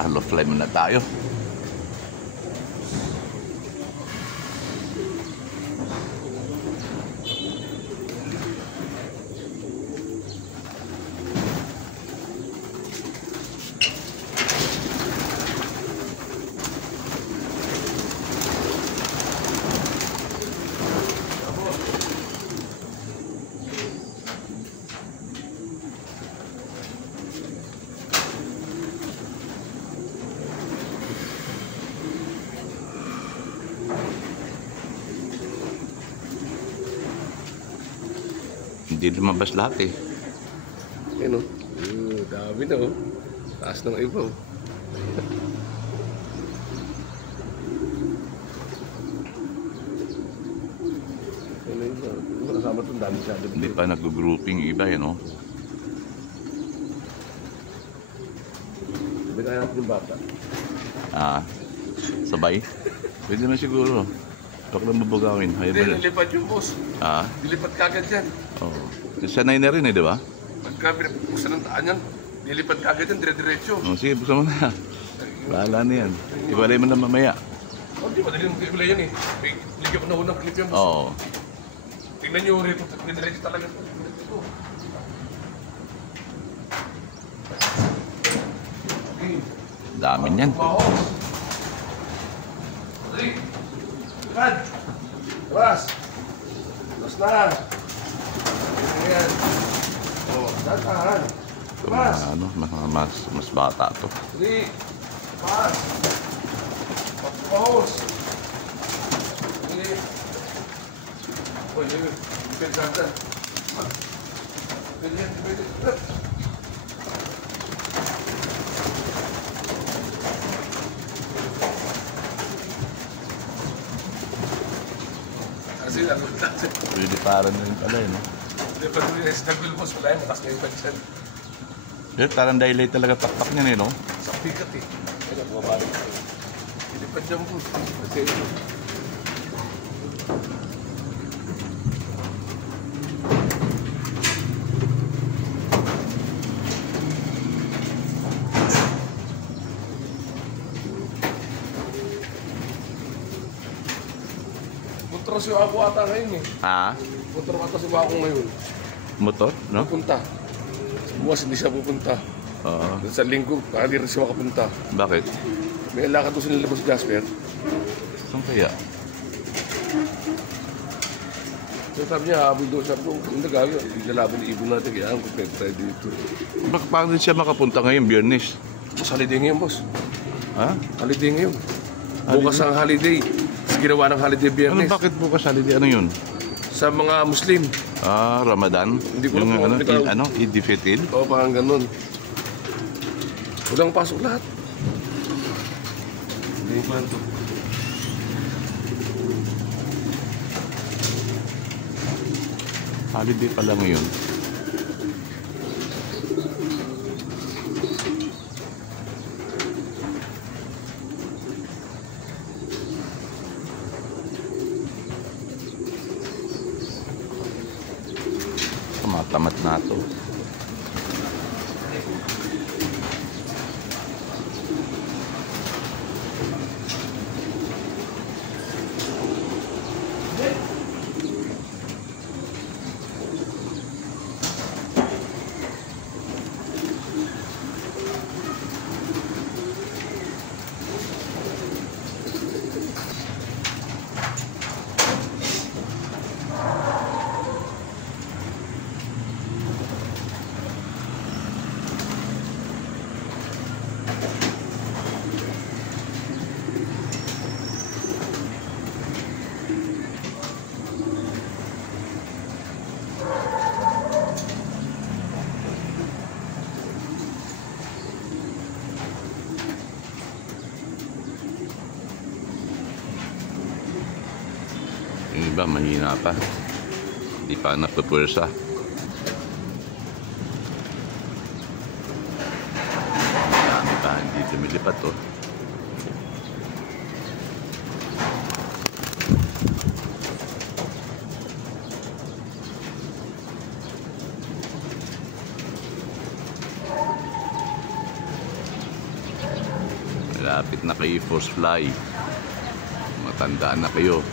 Naka-low flame na tayo. Hindi lumabas lahat eh. Ayun o. Dami na o. Taas ng iba o. Kasama itong dami siya. Hindi pa nag-grouping iba yan o. Sabi kaya natin yung bata. Sabay? Pwede na siguro. Huwag lang mabugawin. Hindi, nilipat yung boss. Nilipat kagad yan. Oo. Sanay na rin eh, di ba? Pagka pinapuksan ng taan yan, nilipat kagad yan, dire-diretso. Sige, buksan mo na. Bahala na yan. Ibalay mo na mamaya. Hindi, madali mo ibalay yan eh. Ligyan ko na unang clip yan, boss. Oo. Tingnan nyo rin, dire-diretso talaga. Dami niyan. Dali! Lakad! Labas! Labas na! Ayan. Dahan! Labas! Mas bata to. Dali! Labas! Pagpahos! Dali! Uy, yun. Pwede. Kasi nagot natin. Pwede parang na rin pala eh, no? Hindi pa rin yung snagul boss. Wala yung matas na yung pansan. Parang dahil talaga taktak niyan eh, no? Sa pikat eh. Kaya bumabalik ko. Hindi pa dyan boss. Kasi ito. Motor si Wako ata ngayon eh. Motor ata si Wako ngayon. Motor, no? Pupunta. Bukas hindi siya pupunta. Oo. Sa linggo, baka di rin siya makapunta. Bakit? May lakad doon sa nilabas Jasper. Saan kaya? So sabi niya, habol doon. Sabi ko, hindi gagawin. Ilalaban ni Ibon natin. Kaya ang pwede tayo dito. Paano siya makapunta ngayon, Biyernes? Boss, holiday ngayon, boss. Holiday ngayon. Bukas ang holiday. Ginawa ng holiday Biyernes. Bakit bukas holiday? Ano yun? Sa mga Muslim. Ramadan? Hindi ko yung alam Eid-al-Fitr? Oo, parang ganun. Walang pasok lahat. Hindi ko ito. Holiday pala ngayon. Matamat na ito. Yung iba mahina pa, hindi pa napupwersa. Dami pa hindi tumilipat to. Malapit na kayo, Force Fly. Matandaan na kayo.